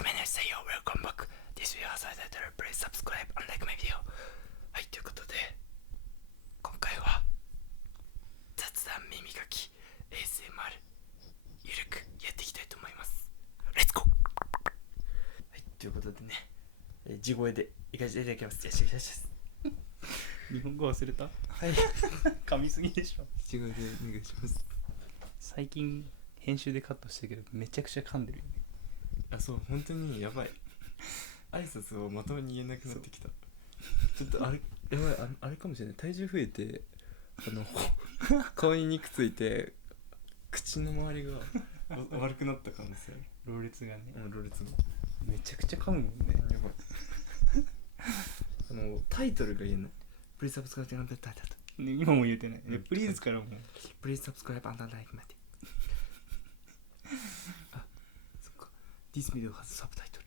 guys, my name is Sayo. Welcome back. This video has a title. Please subscribe and like my video. はい、ということで今回は雑談耳かき ASMR ゆるくやっていきたいと思います。レッツゴー。はい、ということでね、地声でいかせていただきます。よしよしよし。日本語忘れた？はい噛みすぎでしょ。地声でお願いします。最近編集でカットしてるけどめちゃくちゃ噛んでるよね。あ、そう、本当にやばい。挨拶をまともに言えなくなってきた。ちょっとあれやばい、あれかもしれない。体重増えて顔に肉ついて口の周りが悪くなった可能性。ろれつがね、ろれつがめちゃくちゃ噛むもんね。やばい。タイトルが言えない。Please subscribe and like my video. ね、今も言えてない。プリーズからもう Please subscribe and like my video. あ、そっか。This video has subtitle.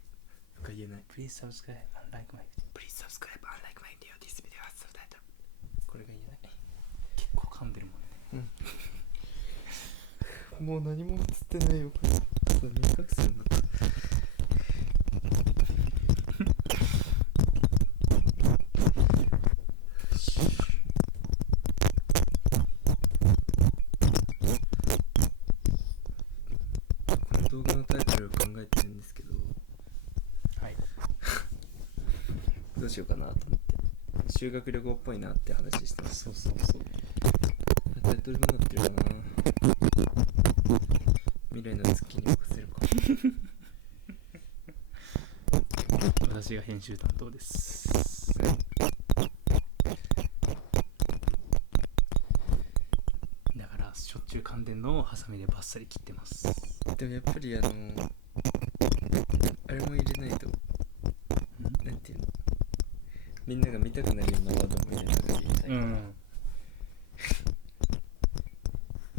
が言えない。 Please subscribe and like my video. Please subscribe and like my video. This video has subtitle. これが言えない。結構噛んでるもんね。もう何も映ってないよ。これ見隠すんだ。動画のタイトルを考えてるんですけど、はい。どうしようかなと思って修学旅行っぽいなって話してます。そうそうそう。タイトルどうなってるかな。未来の月に任せるか。私が編集担当です。だからしょっちゅう噛んでんのをハサミでバッサリ切ってます。でもやっぱりあれも入れないと、なんていうの、みんなが見たくなるようなワードも入れなきゃいけないから、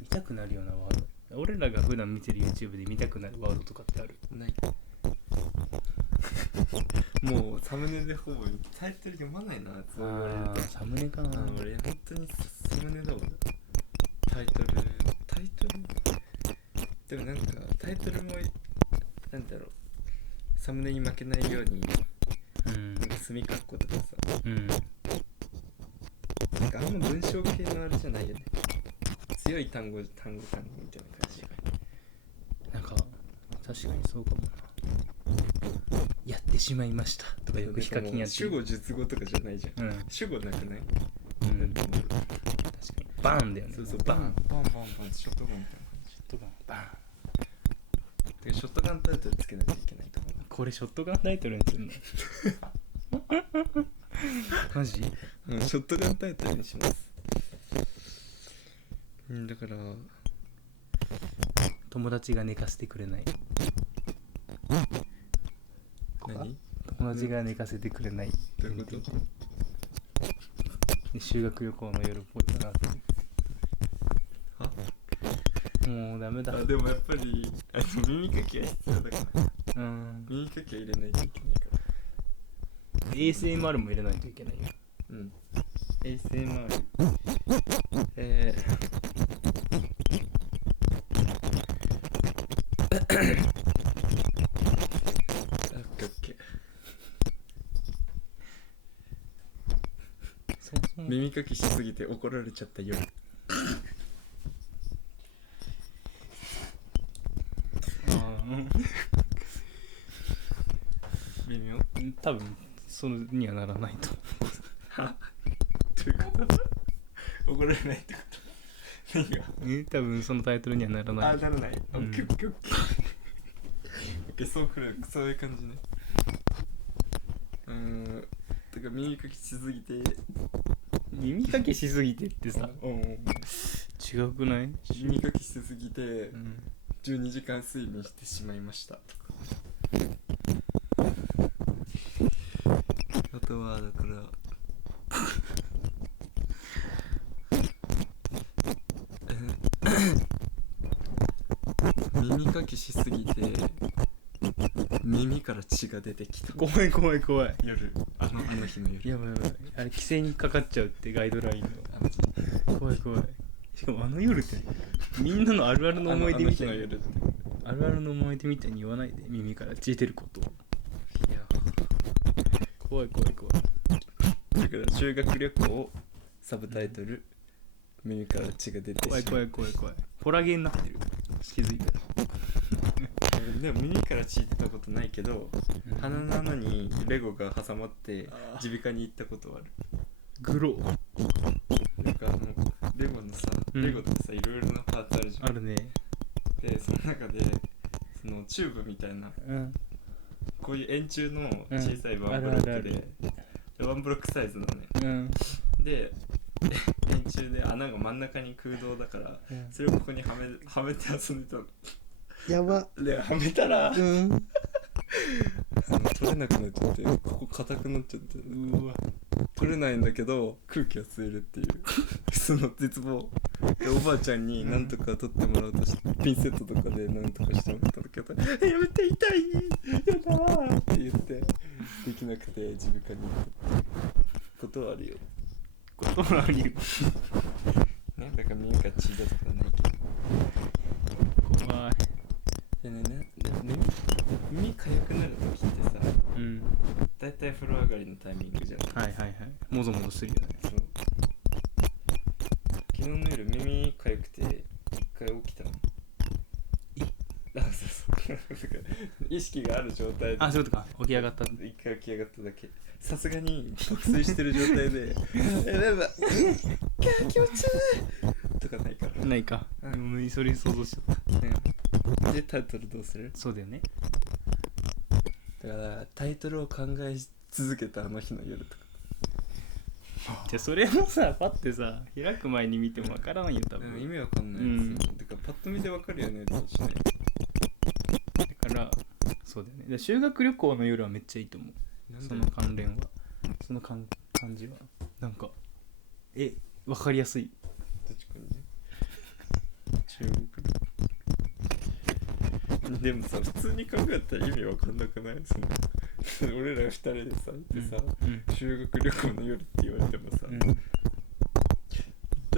見たくなるようなワード。俺らが普段見てる YouTube で見たくなるワードとかってある？ない。もうサムネでほぼタイトル読まないな。そう言われるとサムネかな。俺本当にサムネだわ。タイトルでもなんかタイトルもなんだろう、サムネに負けないように、なんか墨括弧とかさ、なんかあんま文章系のあれじゃないよね。強い単語みたいな感じ。なんか確かにそうかもな。やってしまいましたとかよくヒカキンやってる。主語述語とかじゃないじゃん。主語なくない？確かにバーンだよね。そうそう、バンショットガンみたいな感じ。ショットガンバーン。ショットガンタイトルつけないといけないと思う。これショットガンタイトルにするの？マジ？ショットガンタイトルにします。だから友達が寝かせてくれない。何？友達が寝かせてくれない。どういうこと？修学旅行の夜っぽいかなって。もうダメだ。でもやっぱり耳かきは必要だから。耳かきは入れないといけないから。ASMR も入れないといけないよ。ASMR。耳かきしすぎて怒られちゃった夜。微妙？多分それにはならないと思う。どういうこと？怒られないってこと？何が？多分そのタイトルにはならない。ならない。オッケーオッケーオッケー。そういう感じね。だから耳かきしすぎてってさ、違うくない？耳かきしすぎて12時間睡眠してしまいましたとか。あとはだから耳かきしすぎて耳から血が出てきた。怖い夜、あの日の夜。やばいあれ規制にかかっちゃうってガイドラインの。怖いしかもあの夜ってみんなのあるあるの思い出みたいな。あるあるの思い出みたいに言わないで、耳から血出ることを。いや怖い怖い怖い。だから修学旅行サブタイトル、耳から血が出てしまう。怖い怖い怖い怖い。ホラゲーになってる。気づいたら。でも耳から血出たことないけど、鼻の穴にレゴが挟まって耳鼻科に行ったことはある。グロなんかレゴのさ、レゴってさ、いろいろなパーツあるじゃん。あるね。でその中でそのチューブみたいな、こういう円柱の小さいワンブロックで、ワンブロックサイズのね、で円柱で穴が真ん中に空洞だから、それをここにはめて遊んでたの。やば。ではめたら、取れなくなっちゃって、ここ硬くなっちゃって、うわ。取れないんだけど空気は吸えるっていうその絶望で、おばあちゃんになんとか取ってもらおうとして、ピンセットとかでなんとかしてもらったんだけど、やめて、痛い、やだーって言ってできなくて耳鼻科に行ったことはあるよ。ことはあるよ。ね、だから耳から血出たことはないけど。怖い。でね、耳かゆくなるときってさ、だいたい風呂上がりのタイミングじゃん。はいはいはい。もぞもぞするよね。そう。昨日の夜耳かゆくて一回起きたの。そう意識がある状態で。あ、そういうことか。起き上がった。一回起き上がっただけ。さすがに爆睡してる状態でやばい気持ちいいとかないから。ないか。でもそれ想像しちゃった。でタイトルどうする？そうだよね。だからタイトルを考え続けたあの日の夜とか。じゃあそれもさ、パッてさ開く前に見てもわからないよ多分。意味わかんないですよ。だからパッと見でわかるよねってしない。だからそうだよね。だから修学旅行の夜はめっちゃいいと思う。その関連は、その感じはなんかわかりやすい。確かにね。中国でもさ、普通に考えたら意味わかんなくない？その俺ら二人でさ、修学旅行の夜って言われてもさ、だ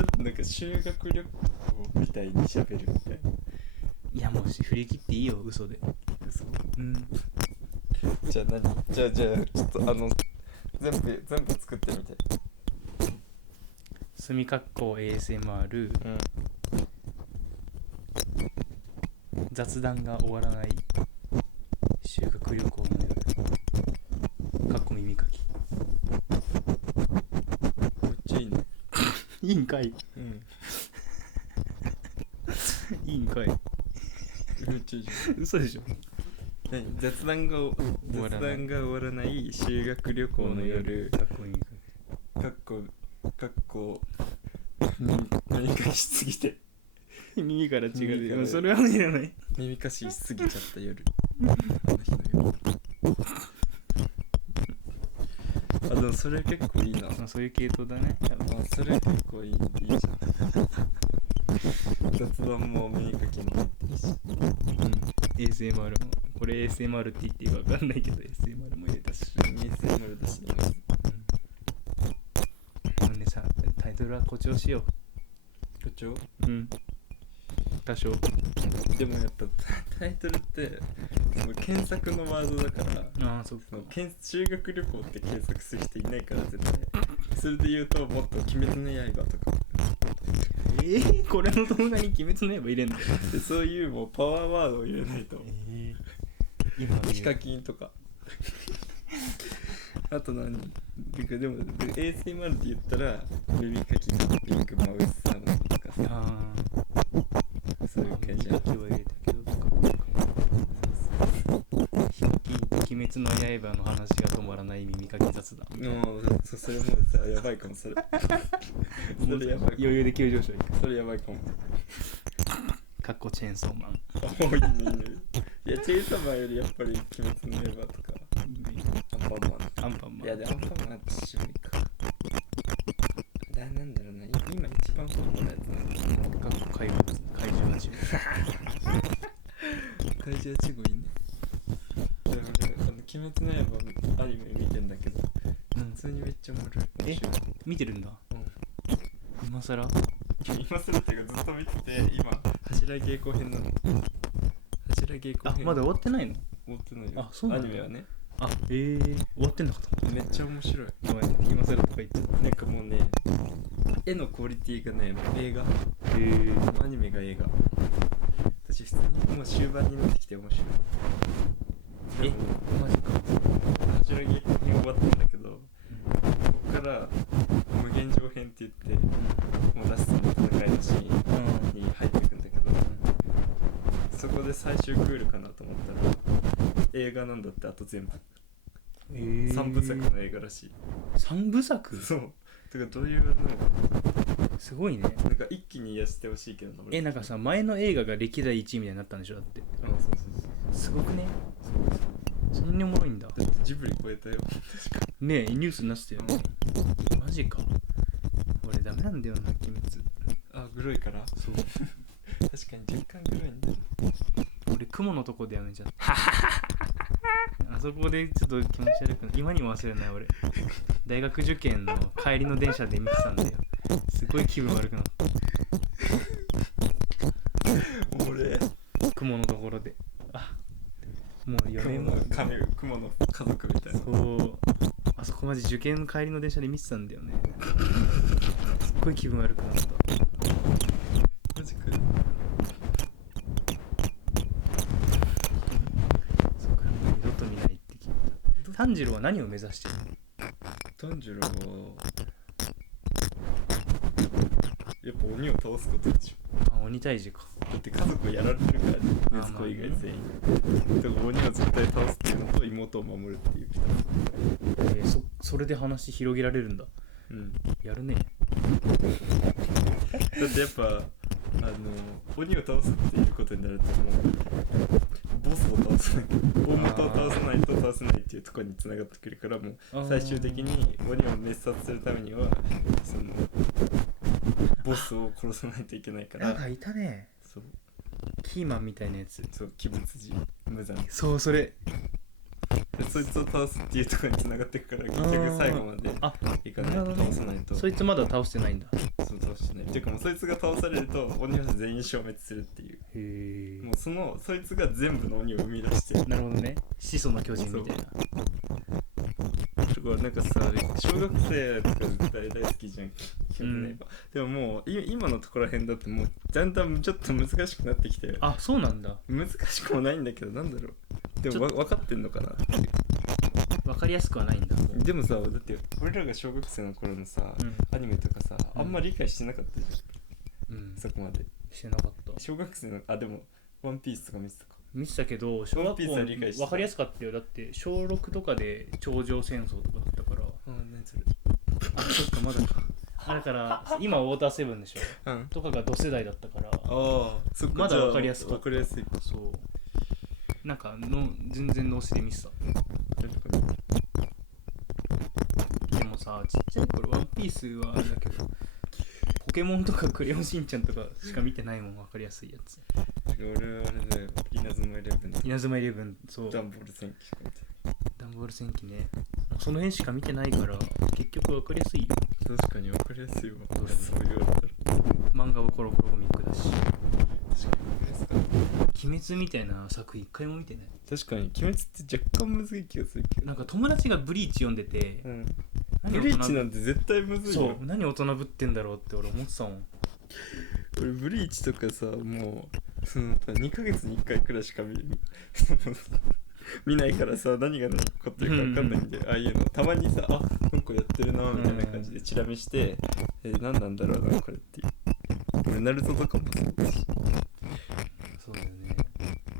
ってなんか修学旅行みたいに喋るみたいな。いやもう振り切っていいよ、嘘で。嘘。じゃあ何？じゃあちょっと全部作ってみて。墨括弧 ASMR、雑談が終わらない修学旅行の夜、かっこ耳かき。めっちゃいいね。いいんかい。いいんかい。めっちゃいいじゃん。嘘でしょ。雑談が終わらない修学旅行の夜、かっこ耳かかっこ耳かしすぎてき。耳から血が出る。耳からそれはいらない。耳かしすぎちゃった夜。あの日の夜。あ、でもそれ結構いいな。そういう系統だね。それ結構いいじゃん。雑談も耳かきも入ってるし、ASMR も。これ ASMR って言っていいか分かんないけど ASMR も入れたし、 ASMR だし、ほんでさ、タイトルは誇張しよ誇張？多少。でもやっぱタイトルってその検索のワードだから、そうか。修学旅行って検索する人いないから絶対。それで言うともっと鬼滅の刃とか、これの動画に鬼滅の刃入れんの？でそういうもうパワーワードを入れないと。今ヒカキンとかあと何でも ASMR って言ったら耳かきのピンクマウスサウンドとかさ、そういう感じ。耳かきは入れたけどとか。鬼滅の刃の話が止まらない耳かき雑談。それもさ、やばいかも。それやばい。余裕で急上昇いく。それやばいかも。かっこチェーンソーマン。いいね。いや、チェーンソーマンよりやっぱり鬼滅の刃とかアンパンマン。いや、でアンパンマンって渋いか。なんだろうな、今一番ホットなやつなんだ。かっこ怪獣8号。怪獣8号いいね。でも鬼滅の刃アニメ見てんだけど、普通にめっちゃおもろい。見てるんだ。今更っていうかずっと見てて、今柱稽古編なの。柱稽古編まだ終わってないの？終わってないよ。あ、そうなんだ。アニメはね。終わってんのかと思っめっちゃ面白い。た。ごめん、今更とか言ってた。なんかもうね、絵のクオリティがね、もう映画。アニメが映画。私普通にもう終盤になってきて面白い。マジか。柱稽古編終わったんだけど、ここから無限上編って言って、もうラストの戦いのシーンに入っていくんだけど、そこで最終クールかなと思ったら映画なんだって。あと全部3部作の映画らしい。3部作？そうだからどういうのすごいね。なんか一気に癒してほしいけどな。なんかさ、前の映画が歴代1位みたいになったんでしょ？だってそうそうそうすごくね。そんなにおもろいんだ。だってジブリ超えたよ。確かねえ、ニュースになってたよね。マジか。俺ダメなんだよな、鬼滅。グロいから。そう確かに若干グロいんだよ。俺雲のとこでやめちゃったあそこでちょっと気持ち悪くな今にも忘れない。俺大学受験の帰りの電車で見てたんだよ。すごい気分悪くなった。俺雲のところでもう4年も雲の家族みたいな。そうあそこまで受験の帰りの電車で見てたんだよね。すっごい気分悪くなった。マジか。そっから二度と見ないって聞いた。炭治郎は何を目指してるの？炭治郎はやっぱ鬼を倒すことでしょ。鬼退治か。だって家族やられてるからね、息子以外全員。だから鬼を絶対倒すっていうのと妹を守るっていうそれで話広げられるんだ。やるね。だってやっぱ鬼を倒すっていうことになるともうボスを倒さない、大元を倒さないと倒せないっていうところに繋がってくるから、もう最終的に鬼を滅殺するためにはそのボスを殺さないといけないから。なんかいたね。そうキーマンみたいなやつ。そう鬼物寺無惨。そうそれでそいつを倒すっていうところに繋がっていくから結局最後までいかないと倒さないと。そいつまだ倒してないんだ。そう倒してないっていうか、もうそいつが倒されると鬼は全員消滅するっていう。へえ。もうそいつが全部の鬼を生み出してる。なるほどね。始祖の巨人みたいな。とかなんかさ、小学生とか絶対大好きじゃん。でももう今のところら辺だってもうだんだんちょっと難しくなってきたよ。そうなんだ。難しくもないんだけど、なんだろう。でも分かってんのかなっていう。分かりやすくはないんだ。でもさ、だって俺らが小学生の頃のさ、アニメとかさ、あんま理解してなかったじゃん。そこまでしてなかった。小学生のでもワンピースとか見てたか。見てたけど小学校分かりやすかったよ。だって小6とかで頂上戦争とかだったから。何それ。そっかまだか。だから今ウォーターセブンでしょ、とかが同世代だったから、そっかまだ分かりやすかった。分かりやすい。そうなんか全然脳死で見てた。でもさ、ちっちゃい頃ワンピースはあれだけどポケモンとかクレヨンしんちゃんとかしか見てないもん。分かりやすいやつ。俺はあれだよ、稲妻イレブン。稲妻イレブン、そう。ダンボール戦記しか見てない。ダンボール戦記ね。その辺しか見てないから結局分かりやすいよ。確かに分かりやすいわ。そう言われたら漫画はコロコロコミックだし。確かに分かりやすかった。鬼滅みたいな作品一回も見てない。確かに鬼滅って若干むずい気がするけど、なんか友達がブリーチ読んでて、ブリーチなんて絶対むずいよ。そう、何大人ぶってんだろうって俺思ってたもん。俺ブリーチとかさ、もう2ヶ月に1回くらいしか見ないからさ、何が起こってるか分かんないんで、ああいうのたまにさ、なんかやってるなみたいな感じでチラ見して、何なんだろうなこれっていう。俺ナルトとかもそうだし。そうだよね。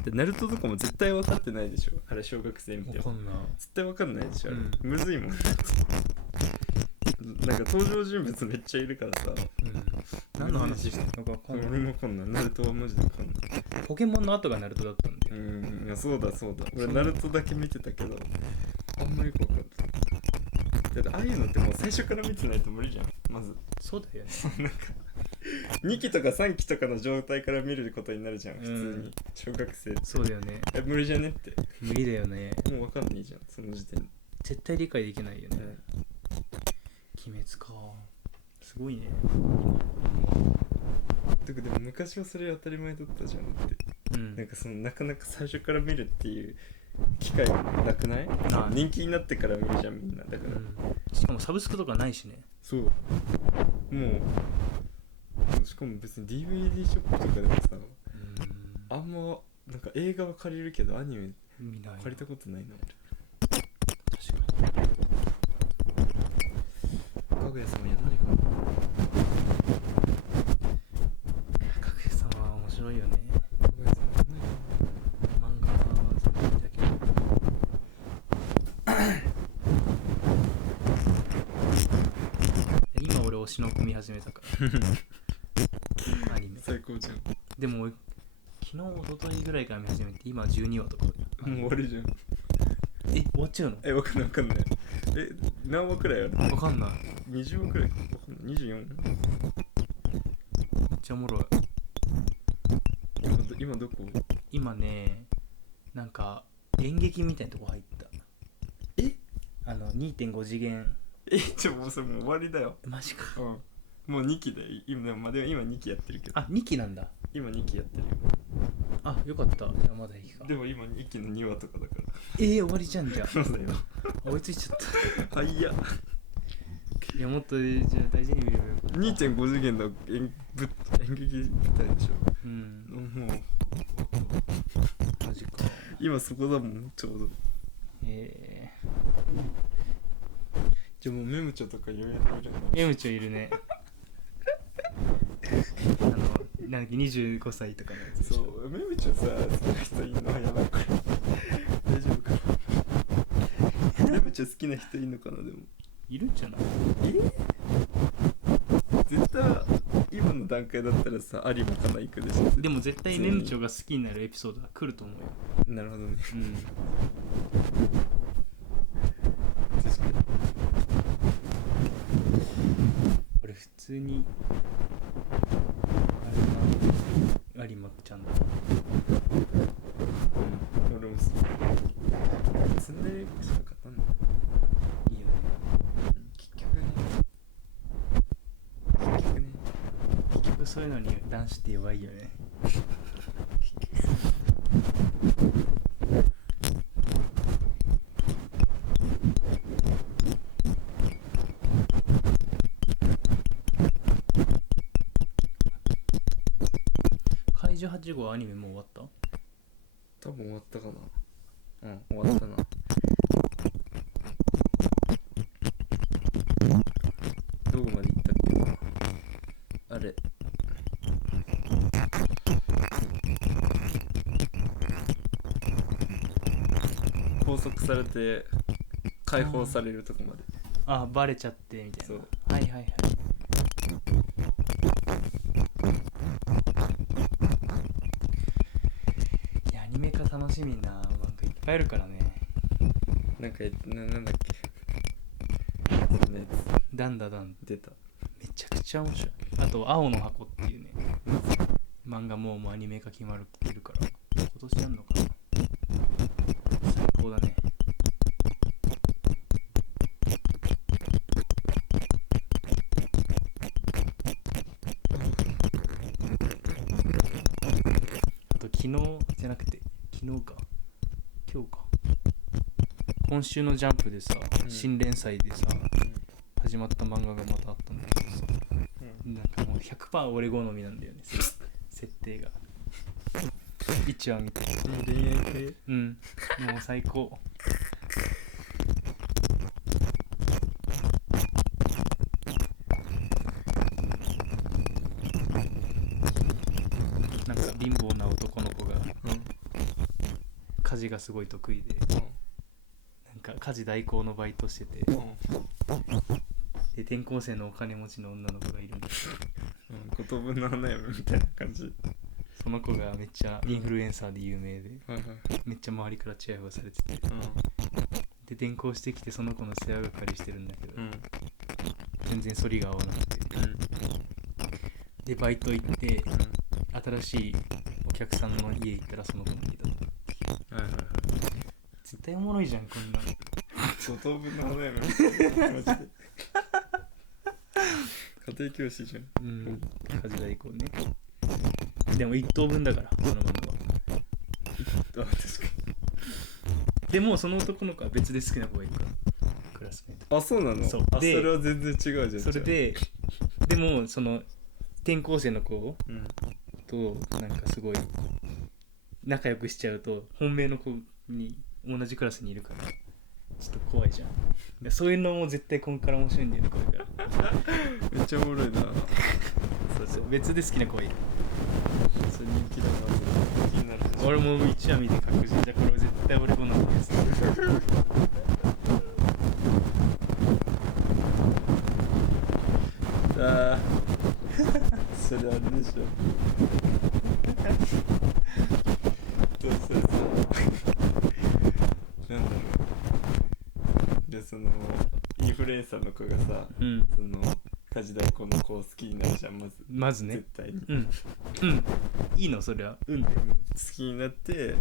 でナルトとかも絶対分かってないでしょ、あれ小学生見ても。分かんない。絶対分かんないでしょ、あれ。むずいもん。なんか登場人物めっちゃいるからさ、何の話してるのか分かんない。俺も分かんない。ナルトはマジで分かんない。ポケモンの後がナルトだったんで。いやそうだ俺ナルトだけ見てたけどあんまりよく分かんない。だってああいうのってもう最初から見てないと無理じゃん。まずそうだよね。なんか2期とか3期とかの状態から見ることになるじゃん、普通に小学生。そうだよね。無理じゃねって。無理だよね。もう分かんないじゃんその時点で。絶対理解できないよね。鬼滅か、すごいね。でも昔はそれ当たり前だったじゃんって。うんなんかそのなかなか最初から見るっていう機会なくない？ない人気になってから見るじゃんみんな。だから、しかもサブスクとかないしね。そうもうしかも別に DVD ショップとかでもさ、あんまなんか映画は借りるけどアニメ見ない。借りたことないな確かに。俺。かぐや様や誰かな。かぐや様は面白いよね。かぐや様や誰か漫画は全部見たけど。今俺推しの子見始めたからアニメな。最高じゃん。でも昨日一昨日ぐらいから見始めて今12話とか。もう終わりじゃん。終わっちゃうの？わかんない。何話くらいある？わかんない。20話くらいか。わかんない。24？めっちゃおもろい。今どこ？今ね、なんか演劇みたいなとこ入った。2.5 次元。もうそれもう終わりだよ。マジか。もう2期だよ。今2期やってるけど。2期なんだ。今2期やってるよ。よかった。じゃあまだいいか。でも今1期の2話とかだから。終わりじゃんじゃん。そうだよ。追いついちゃった。はいや。いやもっとじゃあ大事に見ればよかった。2.5 次元の演劇舞台でしょ。もうマジか。今そこだもん、ちょうど。じゃあもうメムチョとか予約いるの？メムチョいるね。なんだっけ25歳とかのやつでしょ。そう、メムチョさ、その人いんのやばいこれ。大丈夫かな。メムチョ好きな人いんのかな。でもいるんじゃない？絶対今の段階だったらさ、有馬かな行くでしょ。でも絶対メムチョが好きになるエピソードが来ると思うよ。なるほどね。確かに。俺普通にあれな、有馬ちゃんだな。俺も好き。ツンデレしか勝たんだよ。いいよね。結局そういうのに男子って弱いよね。怪獣8号アニメもう終わった？多分終わったかな。終わったな。どこまで行ったっけな。あれ拘束されて解放されるとこまで。バレちゃってみたいな。そう。はいはいはい。いやアニメ化楽しみな。漫画いっぱいあるからね。なんだっけダンダダン出た。めちゃくちゃ面白い。あと青の箱っていうね漫画もうアニメ化決まってるから今年やんのかな。最高だね。あと昨日じゃなくて昨日か今日か今週のジャンプでさ、新連載でさ、始まった漫画がまたあったんだけどさ、なんかもう 100% 俺好みなんだよね設定が。1話見て恋愛系。もう最高。なんか貧乏な男の子が家事がすごい得意で、なんか家事代行のバイトしてて、で転校生のお金持ちの女の子がいるんですよ。言葉の花嫁みたいな感じ。その子がめっちゃインフルエンサーで有名で、めっちゃ周りからチヤホヤされてて、で転校してきてその子の世話係してるんだけど、全然反りが合わなくて、でバイト行って、新しいお客さんの家行ったらその子の家だった。絶対おもろいじゃんこんなの。五等分の花嫁マジで家庭教師じゃん。家事代行ね。でも1等分だからこの漫画は。確かでもその男の子は別で好きな子がいるからクラスメイト。に。あ、そうなの。そそうでれは全然違うじゃん。それででもその転校生の子じゃあ、となんかすごい仲良くしちゃうと本命の子に同じクラスにいるからちょっと怖いじゃん。でそういうのも絶対こんから面白いんだよねこれから。めっちゃおもろいな。そう別で好きな子がいる。それ人気だな。気になる。俺も1話見て確信じゃこれは絶対俺好みですああそれあれでしょ。どうせさ、なんだろう。でそのインフルエンサーの子がさ、うんその家事代行の子を好きになるじゃん、まずね絶対に。うんいいのそれは好きになって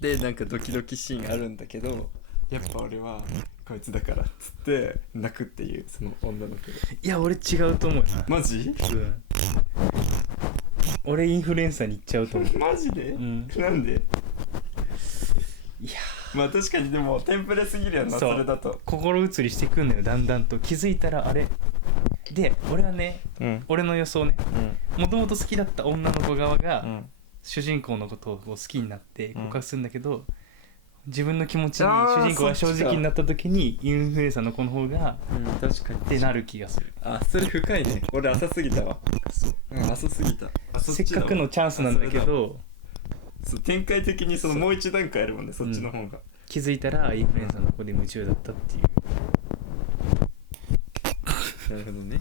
でなんかドキドキシーンあるんだけど、やっぱ俺はこいつだからっつって泣くっていうその女の子が。いや俺違うと思うよな。マジ？俺インフルエンサーに行っちゃうと思う。マジで？なんで？いやまあ確かにでもテンプレすぎるやんな、それだと。心移りしてくんのよだんだんと。気づいたらあれで俺はね、俺の予想ね、もともと好きだった女の子側が、主人公のことを好きになって告白するんだけど、自分の気持ちに主人公が正直になった時にインフルエンサーの子の方が、確かにってなる気がする。あ、それ深いね。俺浅すぎたわ。浅すぎた。せっかくのチャンスなんだけどそう展開的にそのもう一段階あるもんね、そっちの方が。気づいたらインフルエンサーの子で夢中だったっていう。なるほどね。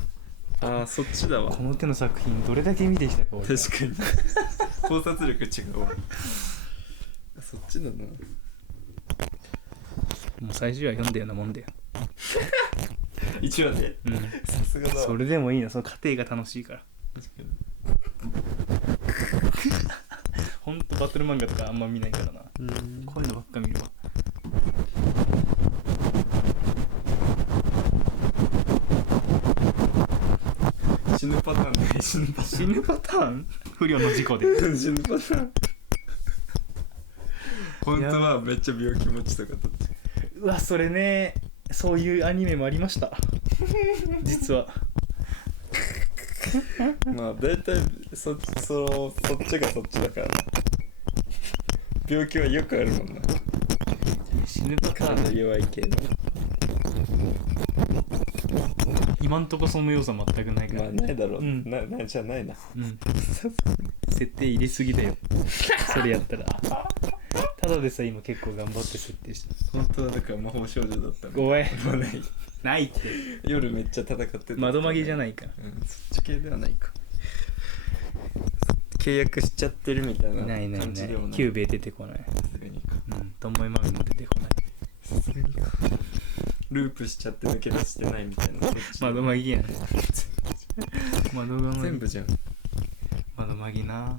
ああ、そっちだわ。この手の作品どれだけ見てきたか俺は。確かに考察力違うわ。そっちだな。もう最終話読んだようなもんだよ。1話でさすがだわ。それでもいいな、その過程が楽しいから。確かに。ほんとバトル漫画とかあんま見ないからな。こういうのばっか見るわ。死ぬパターンね。死ぬパターン不慮の事故で死ぬパターン。本当はめっちゃ病気持ちとかだって。うわそれね、そういうアニメもありました実は。まあ大体そっちがそっちだからな。病気はよくあるもんな。死ぬパターン体弱い系の。今んとこその要素全くないから、まあないだろう、じゃないな。設定入れすぎだよそれやったら。ただでさ今結構頑張って設定して本当はだから魔法少女だったの。ごめんもうないないって夜めっちゃ戦ってた。窓マギじゃないからそっち系ではないか。契約しちゃってるみたいなない感じでもない。キューベ出てこない。さすがにか。ともえまみも出てこない。さすがにか。ループしちゃって抜け出してないみたいな。窓マギやん窓マギ全部じゃん。窓マギな。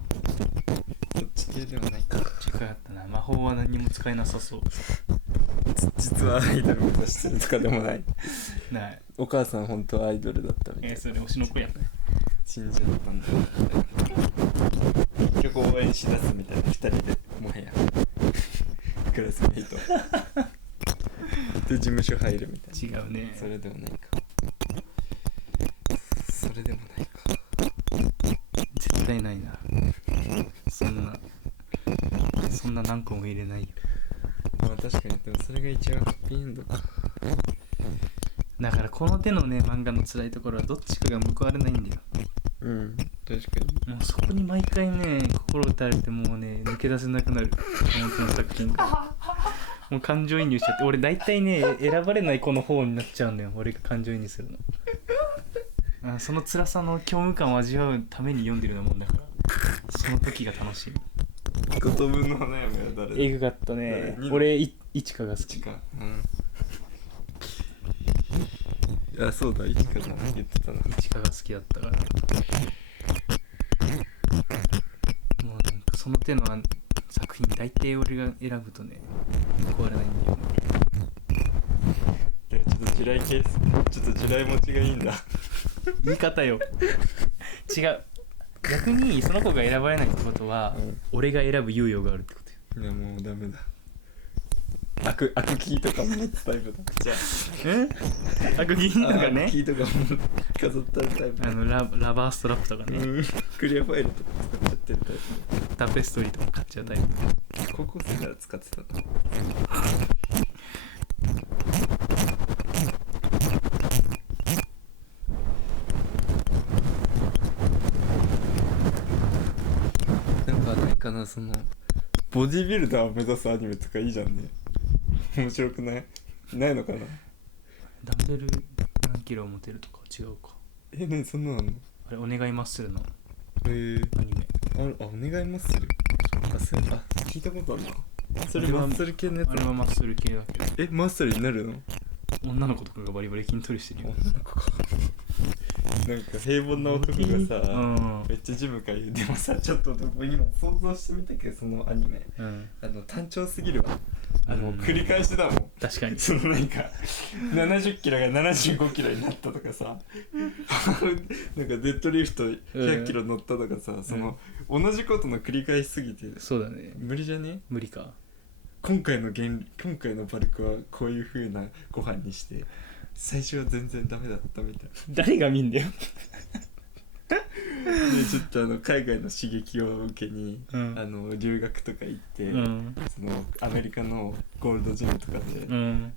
そっち系ではないか。近かったな。魔法は何も使えなさそう。実はアイドル目指してるとかでもない。ない。お母さん本当はアイドルだったみたいな。それ推しの子やん。信者だったんだ。結局応援しだすみたいな。2人でもはやクラスメイトで事務所入るみたいな。違うね。それではないか。それでもないか。絶対ないな。そんな何個も入れないよ。まあ確かに。でもそれが一番ハッピーエンドか。だからこの手のね漫画の辛いところはどっちかが報われないんだよ。確かに。もうそこに毎回ね心打たれてもうね抜け出せなくなる。この手の作品がもう感情移入しちゃって、俺大体ね選ばれない子の方になっちゃうんだよ、俺が感情移入するの。その辛さの虚無感を味わうために読んでるようなもんだから、その時が楽しい。5等分の花嫁は誰だ？エグかったね。誰？俺いちかが好き。あ、そうだ、いちかだな、言ってたな。いちかが好きだったから。もうなんかその手の作品大体俺が選ぶとね報われないんだよ。いや、ちょっと地雷系、ちょっと地雷持ちがいいんだ。言い方よ。違う。逆にその子が選ばれないってことは、俺が選ぶ猶予があるってこと。いやもうダメだ。悪キーとかも持つタイプだ。じゃアクギーとか悪ね、キーとかも飾ってあるタイプ。ラバーストラップとかね、うん、クリアファイルとか使っちゃってるタイタペストリーとか買っちゃうタイプ。プ。高校生から使ってたの。なんかないかな、そのボディビルダーを目指すアニメとかいいじゃんね。面白くない？ないのかな。ダンベル何キロ持てるとか違うか。何そんなのあんの？あれお願いマッスルのアニメ。お願いマッスル。それ聞いたことあるな。それマッスル系のやつ。あれはマッスル系だけど、マッスルになるの？女の子とかがバリバリ筋トレしてるよ。女の子か。なんか平凡な男がさ、うんめっちゃジム通う。でもさ、ちょっと今想像してみたけど、そのアニメうん単調すぎるわ。うん繰り返しだもん。確かに。そのなんか70キロが75キロになったとかさなんかデッドリフト100キロ乗ったとかさ、その同じことの繰り返しすぎてそうだね、無理じゃね？無理か。今回のバルクはこういう風なご飯にして、最初は全然ダメだったみたいな。誰が見んだよ。でちょっと海外の刺激を受けに、うん留学とか行って、うんそのアメリカのゴールドジムとかで、うん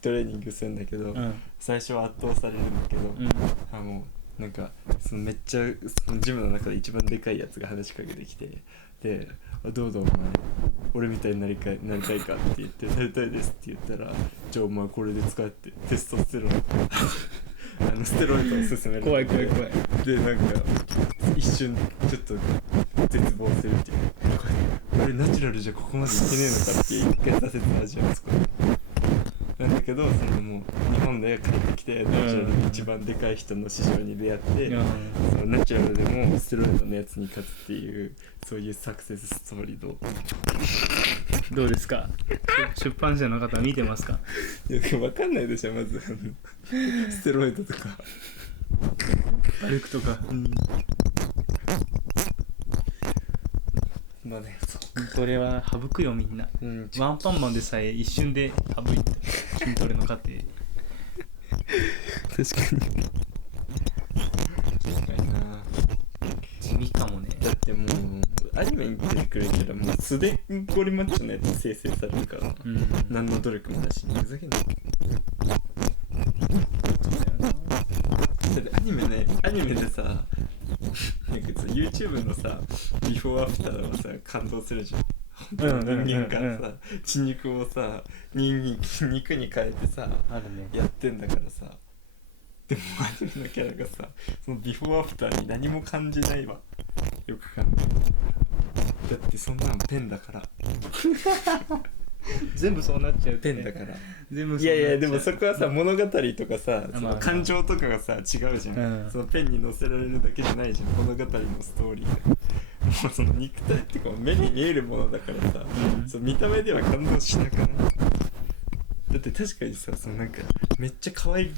トレーニングするんだけど、うん最初は圧倒されるんだけど、もうなんかそのめっちゃそのジムの中で一番でかいやつが話しかけてきて、でどうぞお前俺みたいになりたいかって言って、なりたいですって言ったら、じゃあお前これで使ってテストステロンステロイドを勧める。怖い怖い怖い。でなんか一瞬ちょっと絶望するみたいな。俺ナチュラルじゃここまでいけねえのかって一回挫折の味を作る。なんだけど、そのもう日本で帰ってきてナチュラルで一番でかい人の師匠に出会って、そのナチュラルでもステロイドのやつに勝つっていう、そういうサクセスストーリーどうですか？出版社の方見てますか？いや分かんないでしょ、まずステロイドとかバルクとか。まあね、それは省くよみんな。ワンパンマンでさえ一瞬で省いた筋トレの過程。確かにな。地味かもね。だってもうアニメに出てくるけど、もう素でゴリマッチョのやつ生成されるから、何の努力もなしにふざけんな。だってアニメでさ、なんかYouTube のさビフォーアフターはさ感動するじゃん。人間からさ血肉をさ肉に変えてさあるね。やってんだからさ。でもアニメのキャラがさ、そのビフォーアフターに何も感じないわ。よく考えて。だってそんなのペンだから。全部そうなっちゃう、ペンだから。全部いやいや、でもそこはさ、物語とかさ、そまあの感情とかがさ違うじゃん、そのペンに載せられるだけじゃないじゃん、物語のストーリーが。もうその肉体っていうか目に見えるものだからさ、その見た目では感動しなくない？だって確かにさ、そのなんかめっちゃ可愛い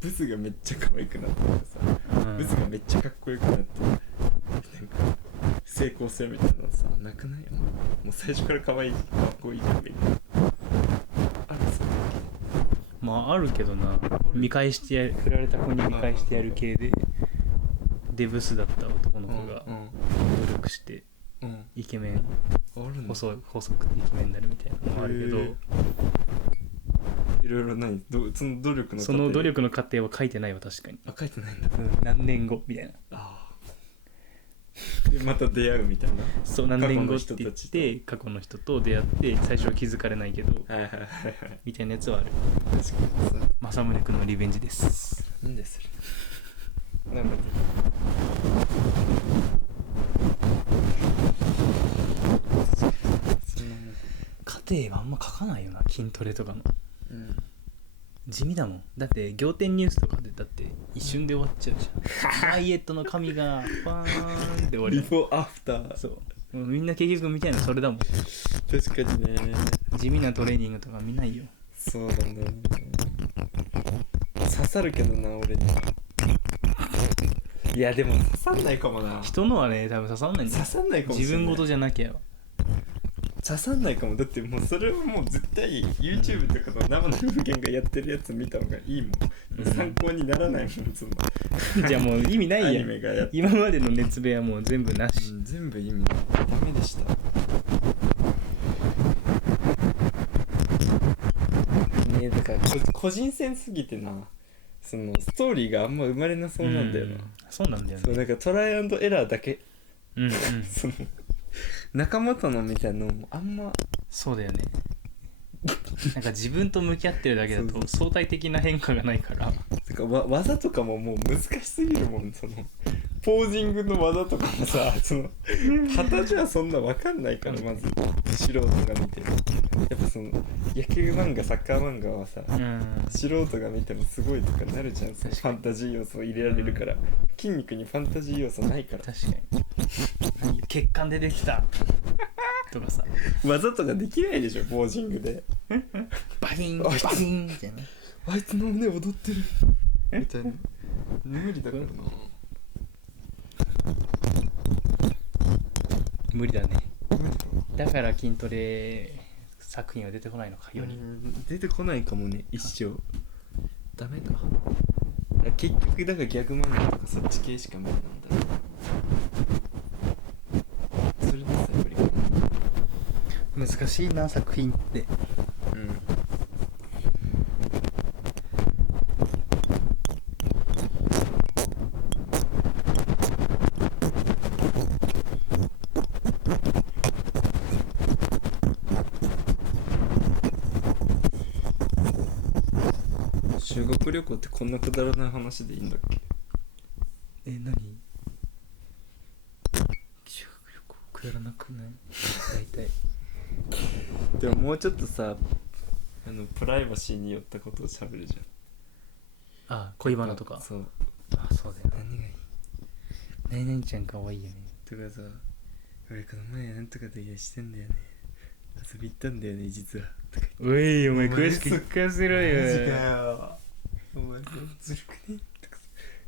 ブスがめっちゃ可愛くなってさ、ブスがめっちゃかっこよくなってなんか成功するみたいなのさ、なくない？もう最初から可愛いかっこいいじゃんみんな。あるさ。まああるけどな。見返してやる、振られた子に見返してやる系でデブスだった男の子が努力してイケメン、細くてイケメンになるみたいなのもあるけど、いろいろないその努力の過程、その努力の過程は書いてないわ。確かに。書いてないんだ。何年後みたいな。でまた出会うみたいな。そう、何年後って言って過去の人と出会って最初は気づかれないけどみたいなやつはある。確かにさ。政宗君のリベンジです。なんでそれ。なんだ過程はあんま書かないよな、筋トレとかの。地味だもん。だって仰天ニュースとかでだって一瞬で終わっちゃうじゃん。ダイエットの神がパーンって終わり。ビフォーアフター。そう。もうみんな結局みたいなそれだもん。確かにね。地味なトレーニングとか見ないよ。そうだね。刺さるけどな、俺には。いやでも刺さんないかもな。人のはね、多分刺さんないんだよ。刺さんないかもしれない。自分事じゃなきゃ。刺さんないかも。だってもうそれはもう絶対 YouTube とかの生の人間がやってるやつ見た方がいいもん、うん参考にならないもんそのじゃあもう意味ないアニやん。メがやって今までの熱弁はもう全部なし。全部意味ダメでしたね。だから個人戦すぎてな、そのストーリーがあんま生まれなそうなんだよな、そうなんだよね。そうなんかトライアンドエラーだけ、うんうん。その仲間とのみたいなのもあんまそうだよね。なんか自分と向き合ってるだけだそうと相対的な変化がないから。てか技とかももう難しすぎるもん。そのポージングの技とかもさ、その旗じゃそんな分かんないからまず素人が見て、やっぱその野球漫画サッカー漫画はさ、うん素人が見てもすごいとかなるじゃん。そのファンタジー要素を入れられるから、筋肉にファンタジー要素ないから確かに。血管でできたとかさ、技とかできないでしょポージングで。バキンバキンみたいな。あいつの胸踊ってるみたいな無理だからな。無理だね。だから筋トレ作品は出てこないのか世に。出てこないかもね、一生ダメか。結局だからギャグ漫画とかそっち系しか無理なんだ。それでさ無理かな。難しいな作品って。うん修学旅行ってこんなくだらない話でいいんだっけ。何？修学旅行くだらなくない？大体。でももうちょっとさ、プライバシーによったことを喋るじゃん。あ、恋バナとか。そうあ、そうだよ。何がいい何々ちゃん可愛いよね。とかさ、俺この前なんとかと癒してんだよね、遊び行ったんだよね実はとか。おい、お前お前詳しく聞かせろよ。マジかよお前ずるくねとかさ、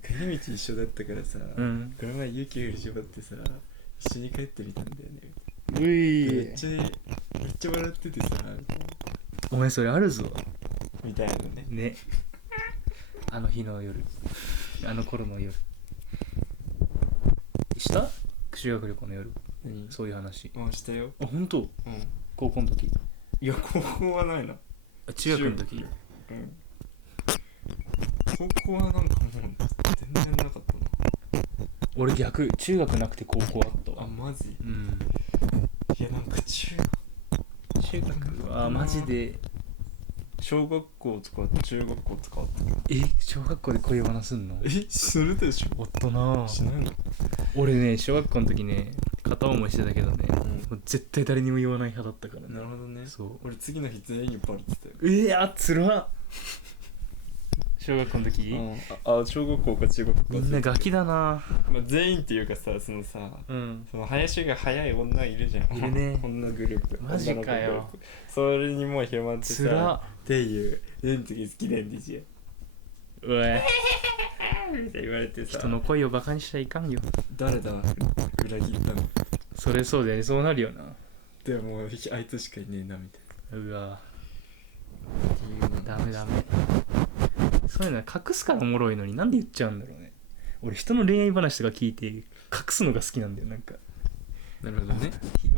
帰り道一緒だったからさ、うんこの前勇気振り絞ってさ一緒に帰ってみたんだよね。うめっい、ちゃ笑っててさ、お前それあるぞ。みたいなね。ね。あの日の夜、あの頃の夜。した修学旅行の夜、何そういう話。あ、したよ。あ、本当？うん。高校の時。いや高校はないな。あ、中学の時。うん。高校はなんかもう全然なかったな。俺逆、中学なくて高校あったわ。あ、マジ？うん。いやなんか中学はマジで。小学校とか中学校とかあった。小学校で恋バナすんの？するでしょ。おっとな。しないの？俺ね、小学校の時ね、片思いしてたけどね、うんもう絶対誰にも言わない派だったからね。なるほどね。そう。俺次の日全員にバレてたよ。つらっ。小学校の時、小学校か中学校か。みんなガキだな。まあ、全員っていうかさ、そのさ、うん。その林が早い女いるじゃん。いるね女グループ。マジかよ女の子グループ。それにもう広まってつらさ、っていう全次好きなんでしょうえ。みたいに言われてさ、人の恋をバカにしちゃいかんよ。誰だ裏切ったの。それそうだよね、そうなるよな。でもあいつしかいねえなみたいな。うわ、っていうのダメダメ。そういうのは隠すからおもろいのになんで言っちゃうんだろうね。俺人の恋愛話とか聞いて隠すのが好きなんだよ。なんかなるほどね。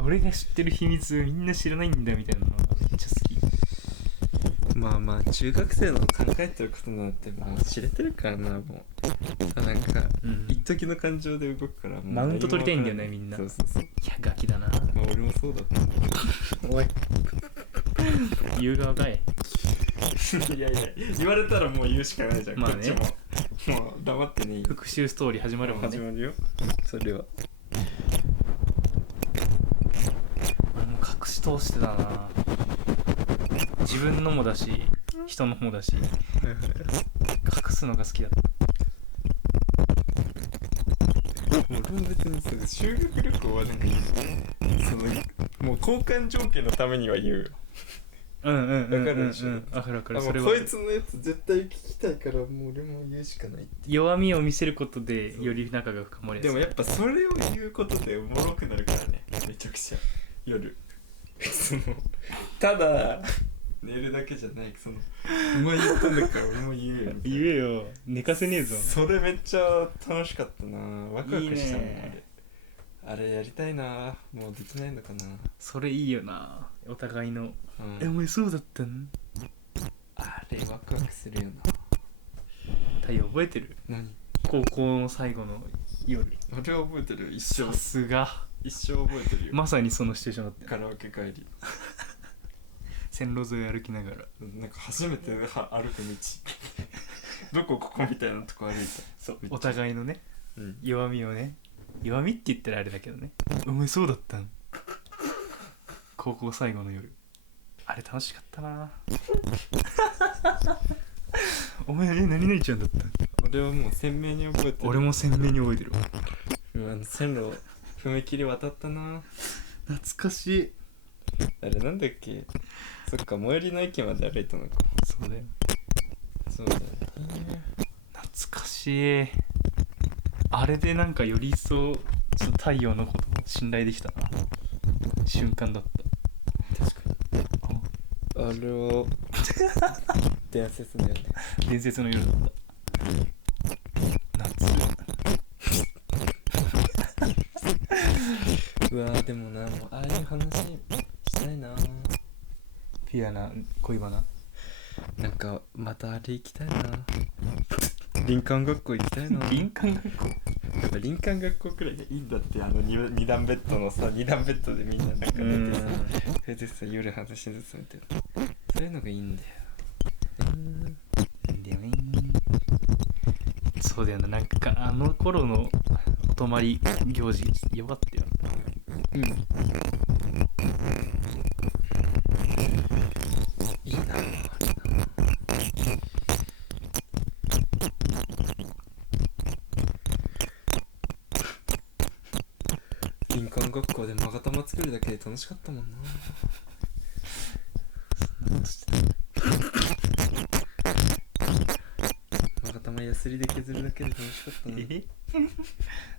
俺が知ってる秘密みんな知らないんだみたいなのがめっちゃ好き。まあまあ中学生の考えてることなんてもう知れてるからな。もうなんか、一時の感情で動くからもうマウント取りたいんだよねみんな。そうそうそう。いやガキだな。まあ俺もそうだったおい言う側かい。いやいや言われたらもう言うしかないじゃん、まあね、こっちももう黙ってねえよ。復讐ストーリー始まるもんね。始まるよそれは。俺も隠し通してたな。自分のもだし人のもだし隠すのが好きだった。俺も別にさ修学旅行はなんかそのもう交換条件のためには言うよ。うんうんうんうんわかるでしょ。わかるわかる。あ、もそうれはこいつのやつ絶対聞きたいからもう俺も言うしかないって。弱みを見せることでより仲が深まりやすい。でもやっぱそれを言うことでおもろくなるからね、めちゃくちゃ夜そのただ寝るだけじゃない、そのお前言ったんだから俺も言うよ言えよ、寝かせねえぞ。それめっちゃ楽しかったな。ワクワクしたもん。いいねあれやりたいな。もうできないのかな。それいいよな、お互いの。うん、お前そうだったん？あれワクワクするよな。太陽覚えてる？何？高校の最後の夜。俺は覚えてるよ、一生さすが。一生覚えてるよ。まさにそのシチュエーションだったよ。カラオケ帰り線路沿い歩きながら。なんか初めて歩く道どこここみたいなとこ歩いた。そうお互いのね、うん、弱みをね、弱みって言ったらあれだけどね、お前そうだったん？高校最後の夜、あれ楽しかったな。お前何々ちゃんだったん？俺はもう鮮明に覚えてる。俺も鮮明に覚えてるわ。線路踏切渡ったな。懐かしい。あれなんだっけ。そっか、最寄りの駅まで歩いたのか。そうだよ、そうだよね。懐かしい。あれでなんかより一層ちょっと太陽のことを信頼できたな瞬間だった。確かにあれは伝説だよね。伝説の夜だった。夏。うわー、でもな、もうああいう話したいな。ピュアな恋バナ。なんかまたあれ行きたいな。林間学校行きたいな。林間学校、やっぱ林間学校くらいでいいんだって。二段ベッドのさ、二段ベッドでみんななんか寝てさ、それでさ、夜話ずつみたいな、そういうのがいいんだよ。いいんだよね。そうだよな、なんかあの頃のお泊まり行事よかったよな。うん、いいな。林間学校で勾玉作るだけで楽しかったもんな。勾玉ヤスリで削るだけで楽しかったな。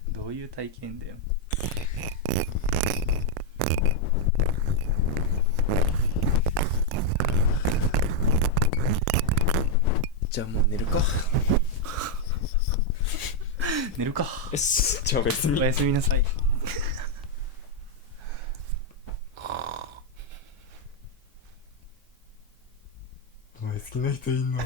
どういう体験だよ。じゃあもう寝るか。寝るか。よし、じゃあおやすみ。おやすみなさい。お前好きな人いんの？